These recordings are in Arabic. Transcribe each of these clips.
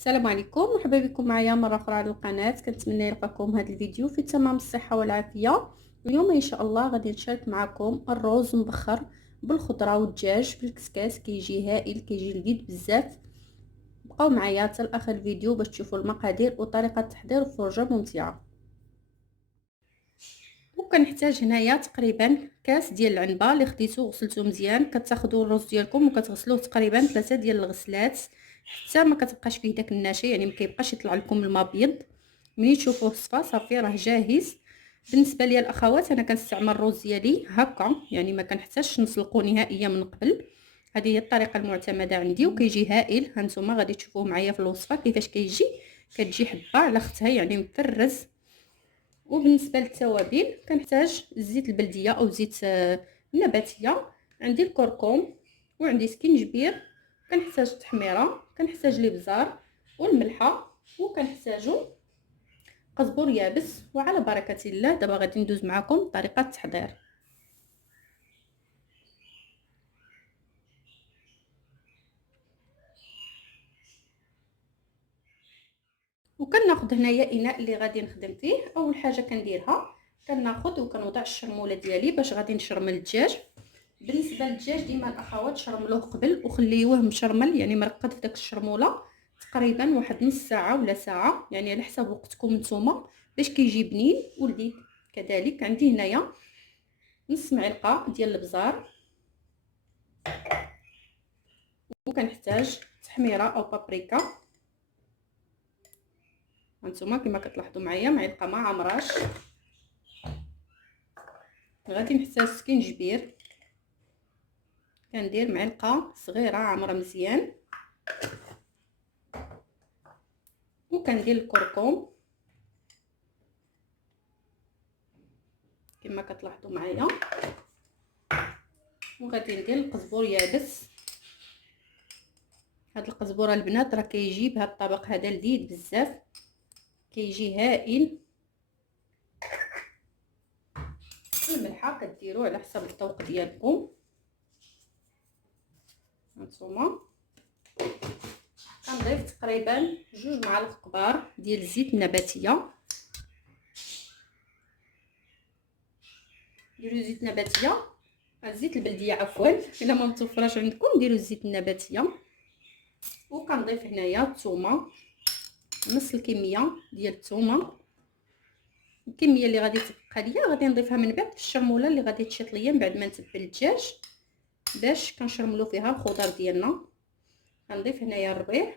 السلام عليكم، مرحبا بكم معايا مره اخرى على القناه. كنتمنى يلقاكم هذا الفيديو في تمام الصحه والعافيه. اليوم ان شاء الله غادي نشارك معكم الرز مبخر بالخضره والدجاج بالكسكاس. كيجي هائل، كيجي لذيذ بزاف. بقاو معايا حتى لاخر الفيديو باش تشوفوا المقادير وطريقه التحضير وفرجه ممتعه. وكنحتاج هنايا تقريبا كاس ديال العنبه اللي خديتو وغسلتو مزيان. كتاخذوا الرز ديالكم وكتغسلوه تقريبا 3 ديال الغسلات حتى ما كتبقاش فيه داك النشا، يعني ما كيبقاش يطلع لكم الماء ابيض. ملي تشوفوه صفا صافي راه جاهز. بالنسبه ليا الاخوات انا كنستعمل الرز ديالي هكا، يعني ما كنحتاجش نسلقو نهائيا من قبل. هذه هي الطريقه المعتمده عندي وكيجي هائل. هانتوما غادي تشوفوه معايا في الوصفه كيفاش كيجي. كتجي حبه على اختها، يعني مفرز. وبالنسبه للتوابل كنحتاج زيت البلديه او زيت نباتيه. عندي الكركم وعندي سكينجبير. كنحتاج التحميره، كنحتاج الابزار والملحه، وكنحتاجو قزبر يابس. وعلى بركه الله دابا غادي ندوز معكم طريقه التحضير. وكناخذ هنايا اناء اللي غادي نخدم فيه. اول حاجه كنديرها كناخذ وكنوضع الشرموله ديالي باش غادي نشرمل الدجاج. بالنسبه للدجاج ديما الاخوات شرملوه قبل وخليوه مشرمل، يعني مرقد في داك الشرموله تقريبا واحد نص ساعه ولا ساعه، يعني على حسب وقتكم نتوما باش كيجي بنين ولذيذ. كذلك عندي هنايا نص معلقه ديال البزار، وكنحتاج تحميره او بابريكا. هانتوما كما كتلاحظوا معايا معلقه ما عمراش. غادي نحتاج سكينجبير، كندير معلقه صغيره عامره مزيان. وكندير الكركم كما كتلاحظوا معايا. وغادي ندير القزبر يابس. هاد القزبره البنات راه كيجي بهذا الطبق هذا لذيذ بزاف، كيجي هائل. الملحه كديروا على حسب الذوق ديالكم هانتوما. كنضيف تقريبا 2 معالق كبار ديال الزيت النباتيه. ديروا زيت نباتيه، الزيت البلديه عفوا، الا ما متوفراش عندكم ديروا الزيت النباتيه. وكنضيف هنايا الثومه، نص الكميه ديال الثومه. الكميه اللي غادي تبقى ليا غادي نضيفها من بعد في الشرموله اللي غادي تشيط ليا من بعد ما نتبل الدجاج باش كنشرملو فيها الخضر ديالنا. غنضيف هنايا الربيع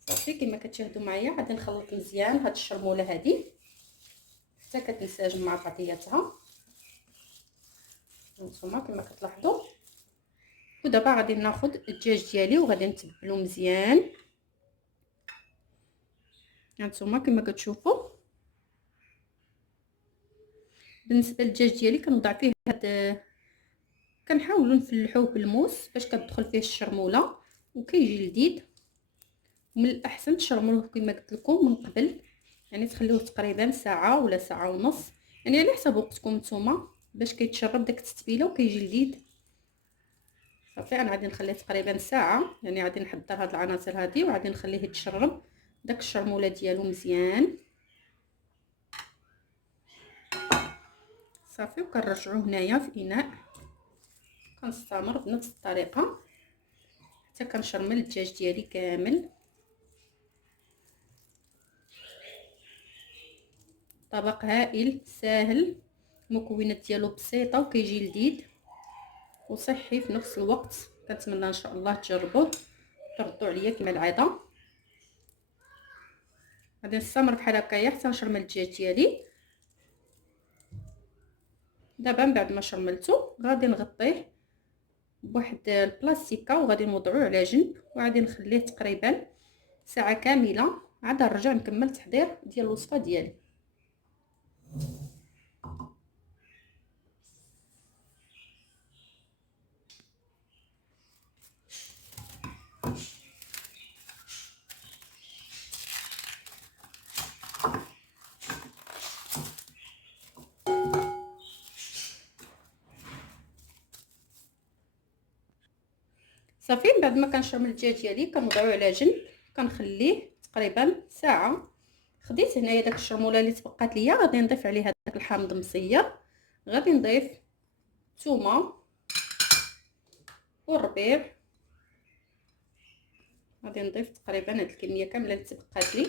صافي. كما كتشاهدوا معايا غادي نخلط مزيان هاد الشرموله هادي حتى كتنسجم مع بعضياتها هانتوما كما كتلاحظوا. ودابا غادي ناخذ الدجاج ديالي وغادي نتبلو مزيان هانتوما كما كتشوفوا. بالنسبه للدجاج ديالي كنوضع فيه هاد، كنحاولوا نفلحوه بالموس باش كتدخل فيه الشرموله وكيجي لذيذ. ومن الاحسن تشرملوه كما قلت لكم من قبل، يعني تخليوه تقريبا ساعه ولا ساعه ونص، يعني على حسب وقتكم نتوما باش كيتشرب داك التتبيله وكيجي لذيذ. صافي انا غادي نخليه تقريبا ساعه، يعني غادي نحضر هاد العناصر هادي وغادي نخليه يتشرب داك الشرموله ديالو مزيان صافي. وكنرجعوه هنايا في اناء، كنستمر بنفس الطريقه حتى كنشرمل الدجاج ديالي كامل. طبق هائل ساهل، المكونات ديالو بسيطه وكيجي لذيذ وصحي في نفس الوقت. كنتمنى ان شاء الله تجربوه تردوا عليا كما العاده. غادي نستمر بحال هكايا حتى نشرمل الدجاج ديالي. دابا من بعد ما شرملته غادي نغطيه بواحد البلاستيكه وغادي نوضعوه على جنب وغادي نخليه تقريبا ساعه كامله عاد نرجع نكمل تحضير ديال الوصفه ديالي. صافي. من بعد ما كنشرم الدجاج ديالي كنوضعوه على جنب، كنخليه تقريبا ساعه. خديت هنايا داك الشرموله اللي تبقات ليا، غادي نضيف عليها داك الحامض مصير، غادي نضيف الثومه والربيع، غادي نضيف تقريبا هاد الكميه كامله اللي تبقات لي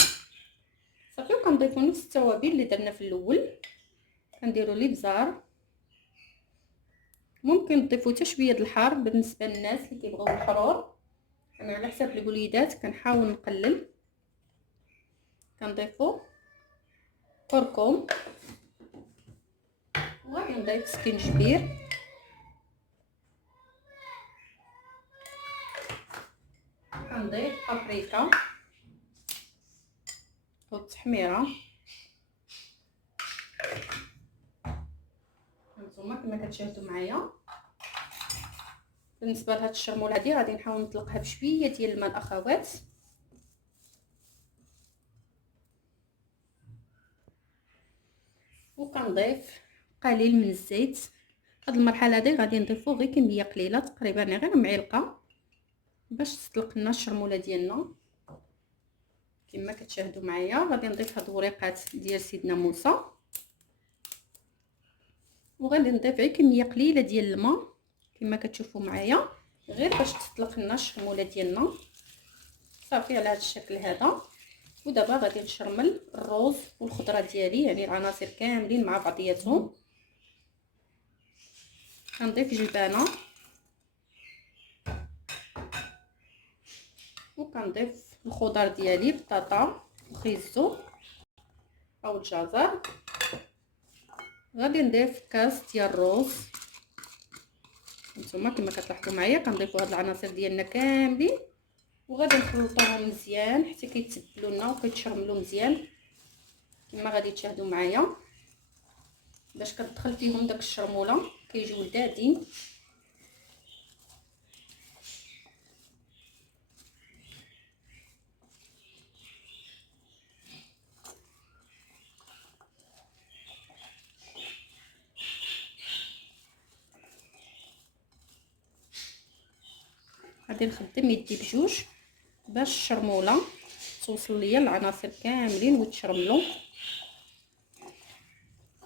صافي. وكنضيفوا نفس التوابل اللي درنا في الاول، كنديروا لي بزار، ممكن تضيفوا حتى شويه د الحار بالنسبه للناس اللي كيبغيو الحرور. انا على حساب الوليدات كنحاول نقلل. كنضيفوا كركم، وغادي نضيف سكينجبير، كنضيف بابريكا والتحميره. هانتوما كما كتشاهدوا معايا. بالنسبه لهاد الشرموله هادي غادي نحاول نطلقها بشويه ديال الماء الاخوات، وكنضيف قليل من الزيت. هاد المرحله هادي غادي نضيفو غير كميه قليله، تقريبا غير معلقه، باش تطلق لنا الشرموله ديالنا. كما كتشاهدوا معايا غادي نضيف هاد الوريقات ديال سيدنا موسى، وغادي نضيف غير كميه قليله ديال الماء كما كتشوفوا معايا، غير باش تطلق لنا الشرموله ديالنا صافي على هذا الشكل هذا. ودابا غادي نشرمل الروز والخضره ديالي، يعني العناصر كاملين مع بعضياتهم. كنضيف جبانه، وكنضيف الخضر ديالي، بطاطا وخيزو او الجزر. غادي نضيف كاس ديال الروز. نتوما كما كتلاحظوا معايا كنضيفوا هاد العناصر ديالنا كاملين، وغادي نخلطوهم مزيان حتى كيتبلوا لنا وكيتشرملوا مزيان كما غادي تشاهدوا معايا. باش كتدخل فيهم داك الشرموله كيجيو لذاذين. غادي نخدم يدي بجوج باش الشرموله توصل ليا العناصر كاملين وتشرملوا.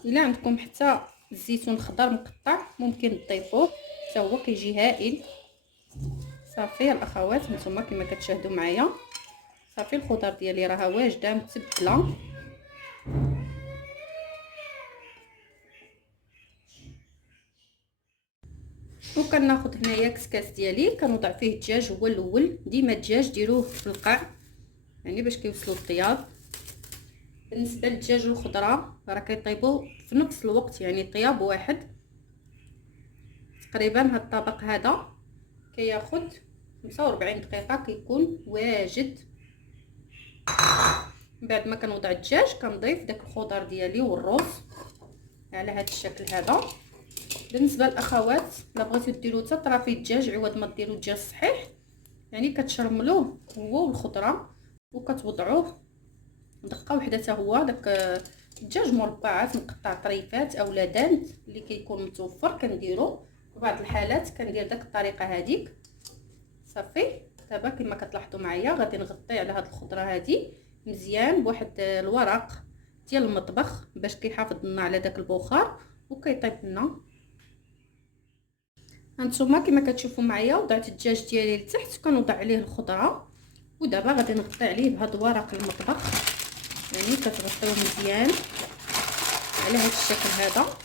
الا عندكم حتى الزيتون خضر مقطع ممكن تضيفوه حتى هو كيجي هائل. صافي الاخوات، نتوما كما كتشاهدوا معايا صافي الخضر ديالي راه واجده متبله. وكناخذ هنايا كسكاس ديالي كنوضع فيه الدجاج هو الاول. ديما الدجاج ديروه في القاع يعني باش كيوصلوا الطياب. بالنسبه للدجاج والخضره راه كيطيبوا في نفس الوقت، يعني طياب واحد تقريبا. هاد الطبق هذا كياخذ 45 دقيقه كيكون واجد. من بعد ما كنوضع الدجاج كنضيف داك الخضر ديالي والرز على هذا الشكل هذا. بالنسبه للاخوات الا بغيتو ديروا حتى طرافي الدجاج عوض ما ديروا الدجاج صحيح، يعني كتشرملوه هو والخضره وكتوضعوه دقه وحده حتى هو داك الدجاج مربعات مقطع طريفات او دانت اللي كيكون متوفر كنديرو. في بعض الحالات كندير داك الطريقه هذيك صافي. دابا كما كتلاحظوا معايا غادي نغطي على هاد الخضره هذه مزيان بواحد الورق ديال المطبخ باش كيحافظ لنا على داك البخار وكيطيب لنا. هانتوما كما كتشوفوا معايا وضعت الدجاج ديالي لتحت كنوضع عليه الخضره. ودابا غادي نغطي عليه بهاد ورق المطبخ، يعني كتغطيوه مزيان على هاد الشكل هذا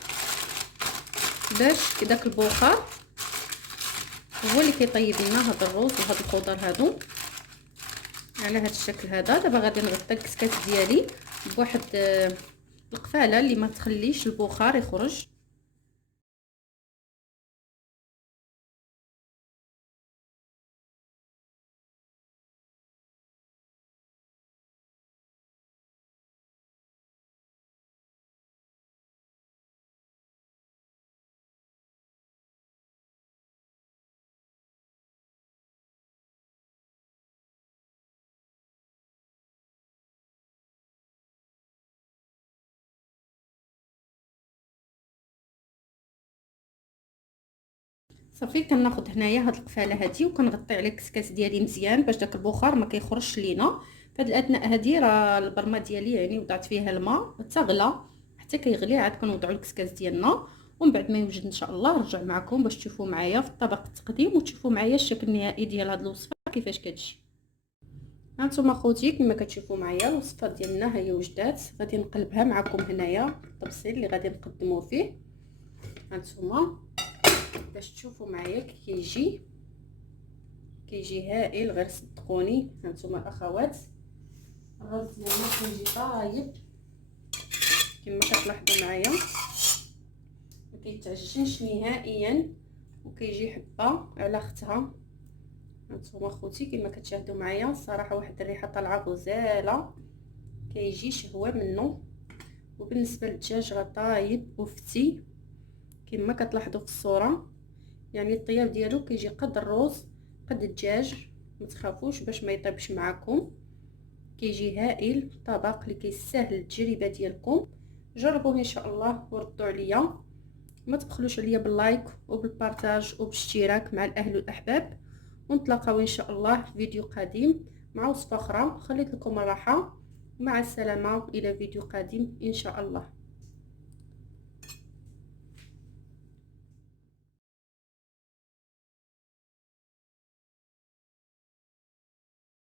باش داك البخار هو اللي كيطيب لنا هاد الرز وهاد الخضر هادو على هاد الشكل هذا. دابا غادي نغطي الكسكاس ديالي بواحد القفاله اللي ما تخليش البخار يخرج. صافي كناخذ هنايا هاد القفاله هادي وكنغطي على الكسكاس ديالي مزيان باش داك البخار ما كيخرجش لينا. فهاد الاثناء هادي راه البرمه ديالي يعني وضعت فيها الماء تغلى حتى كيغلي، عاد كنوضعوا الكسكاس ديالنا ومن بعد ما يوجد ان شاء الله نرجع معكم باش تشوفوا معايا في الطبق التقديم وتشوفوا معايا الشكل النهائي ديال هاد الوصفه كيفاش كتجي. هانتوما خوتي كما كتشوفوا معايا الوصفه ديالنا هي وجدات، غادي نقلبها معكم هنايا الطبسيل اللي غادي نقدموا فيه. هانتوما باش تشوفوا معايا كيجي هائل، غير صدقوني. هانتوما الاخوات الرز ديالنا كيجي طايب كما كتلاحظوا معايا، ما كيتعجنش نهائيا وكيجي حبه على اختها. هانتوما خوتي كما كتشاهدوا معايا الصراحه واحد الريحه طالعه غزاله، كيجي شهوه منه. وبالنسبه للدجاج راه طايب وفتي كما كتلاحظوا في الصوره، يعني الطياب ديالو كيجي قد الرز قد الدجاج، ما تخافوش باش ما يطيبش معكم، كيجي هائل. طبق اللي كيستاهل التجربه ديالكم، جربوه ان شاء الله وردوا عليا. ما تبخلوش عليا باللايك وبالبارطاج وبالاشتراك مع الاهل والاحباب، ونتلاقاو ان شاء الله في فيديو قادم مع وصفه اخرى. خليت لكم الراحه، مع السلامه، الى فيديو قادم ان شاء الله.